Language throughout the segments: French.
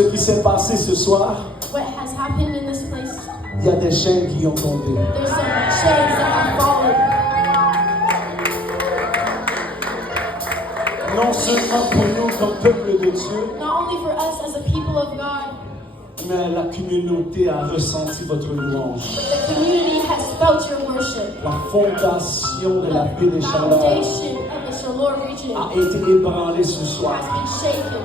Ce qui s'est passé ce soir, what has happened in this place, il y a des chaînes qui ont tombé. there's some chains that have fallen. Non seulement pour nous comme peuple de Dieu, Not only for us as a people of God, mais la communauté a ressenti votre louange. but the community has felt your worship. La fondation de la paix des The chaleurs foundation of the Shalom region a été ébranlée ce soir. has been shaken.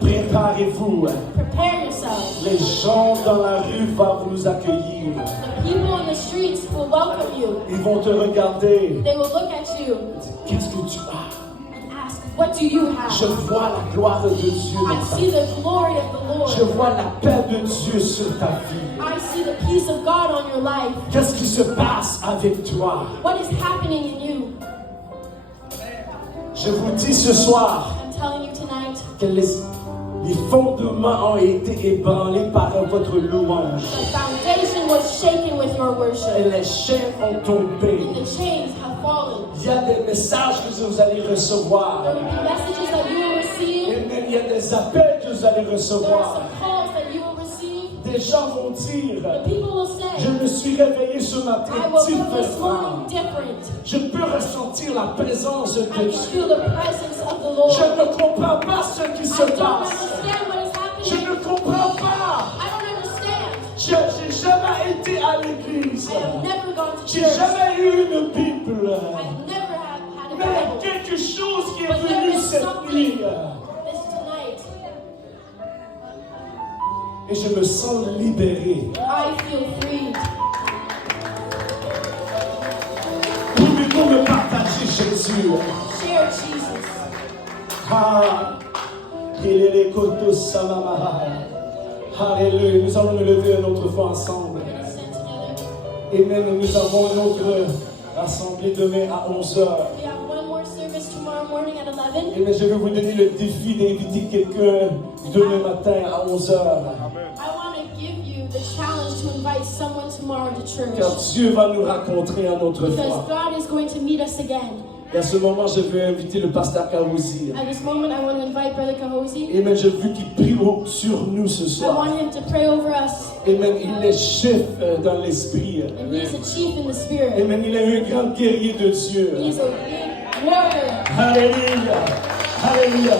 Préparez-vous. Prepare yourself. Les gens dans la rue vont nous accueillir. The people in the streets will welcome you. Ils vont te regarder. They will look at you Qu'est-ce que tu as? and ask, what do you Je have? vois la gloire de Dieu I dans ta see vie. the glory of the Je Lord. vois la paix de Dieu sur ta vie. I see the peace of God on your life. Qu'est-ce qui se passe avec toi? What is happening in you? Je vous dis ce soir I'm telling you tonight, que les fondements ont été ébranlés par votre louange. the foundation was shaken with your Et worship. les chaînes ont tombé. And the chains have fallen. Il y a des messages que vous allez recevoir. There will be messages that you will receive. Et même il y a des appels que vous allez There are recevoir. some calls that you will receive. Des gens vont dire, The people will je say, me suis réveillé ce matin I woke up this différent. morning different. Je peux ressentir la présence de I can Dieu. feel the presence of the Lord. Je ne comprends pas ce qui se I don't passe. understand what is Je happening. ne comprends pas. I don't understand. Je n'ai jamais été à l'église. I have never gone to J'ai church. jamais eu une Bible. I've never had a Mais Bible. quelque chose qui est But there venu is cette something nuit. this tonight. Et je me sens libéré. I feel freed. Pouvez-vous me partager Jésus? Share Jesus. Ah, il est les kotos samama. Alléluia. Nous allons nous lever une autre fois ensemble. Let's stand together. Et même nous avons une autre assemblée demain à 11h. We have one more service tomorrow morning at 11. Et bien, je vais vous donner le défi d'inviter quelqu'un demain matin à 11h. I want to give you the challenge to invite someone tomorrow to Car church. Dieu va nous rencontrer à notre Because foi. God is going to meet us again. Et à ce moment, je vais inviter le pasteur Kaouzi. At this moment, I want to invite Brother Kahosi. Et même, j'ai vu qu'il prie sur nous ce I soir. want him to pray over us. Et même, il est chef dans l'esprit. And he is a chief in the Et spirit. même, il est un grand guerrier de Dieu. He is a big warrior. Alléluia. Alléluia.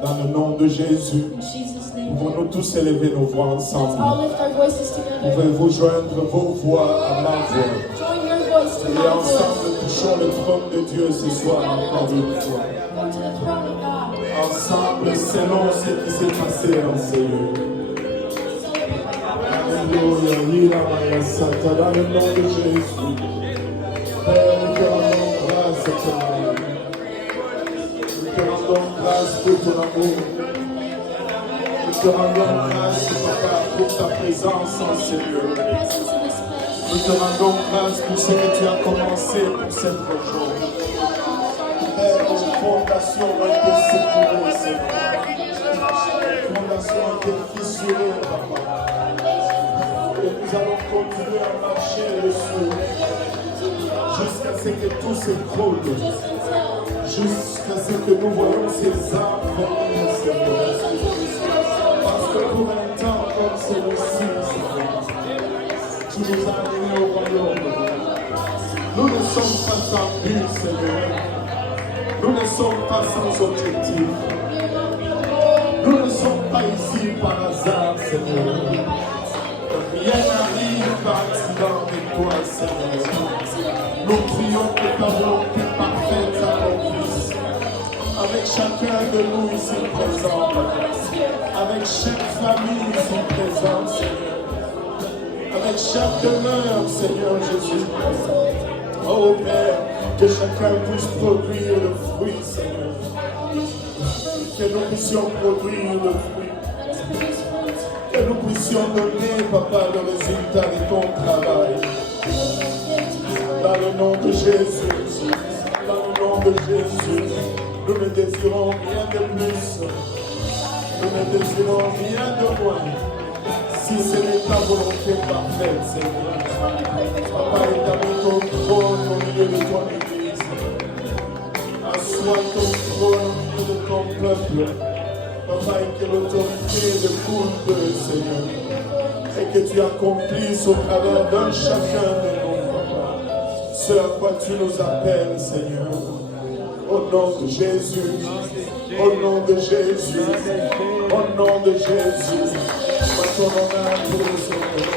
Dans le nom de Jésus, In Jesus' name. pouvons-nous tous élever nos voix Let's ensemble. all lift our voices together. Pouvez-vous joindre vos voix à ma voix. Join your voice to Et my voice. ensemble, touchons le trône de Dieu ce soir encore une fois. Go to the throne of God. Ensemble, selon ce qui s'est passé en Seigneur. Alléluia. Yira Sata, dans le nom de Jésus. Père, nous te rendons grâce, Seigneur. Nous te rendons grâce pour ton amour. Nous te rendons grâce, Papa, pour ta présence en Seigneur. Presence in this place. Nous te rendons grâce pour ce que tu as commencé pour cette jour. Père, nos fondations ont été secouées, Seigneur. Nos fondations ont été fissurées, Papa. Et nous allons continuer à marcher dessus jusqu'à ce que tout s'écroule. Just until. Jusqu'à ce que nous voyons ces arbres venir, Seigneur. Until we see our Parce soul. que pour un temps comme celui-ci, Seigneur, tu nous as amenés au royaume. Nous ne sommes pas sans but, Seigneur. Nous ne sommes pas sans objectif. Nous ne sommes pas ici par hasard, Seigneur. Rien n'arrive par accident avec toi, Seigneur. Nous prions que ta volonté parfaite s'accomplisse. Avec chacun de nous ici présent, avec chaque famille ici présente, Seigneur. Avec chaque demeure, Seigneur Jésus. Oh Père, que chacun puisse produire le fruit, Seigneur. Que nous puissions produire le fruit. Que nous puissions donner, Papa, le résultat de ton travail. Dans le nom de Jésus, dans le nom de Jésus, nous ne désirons rien de plus. Nous ne désirons rien de moins. Si ce n'est ta volonté parfaite, Seigneur. Papa, établis ton trône au milieu de ton Église. Assois ton trône peuple, papa, et que l'autorité de culte, Seigneur, et que tu accomplisses au travers d'un chacun de nous, papa, ce à quoi tu nous appelles, Seigneur. Au nom de Jésus, au nom de Jésus, au nom de Jésus, sois ton honneur pour le Seigneur.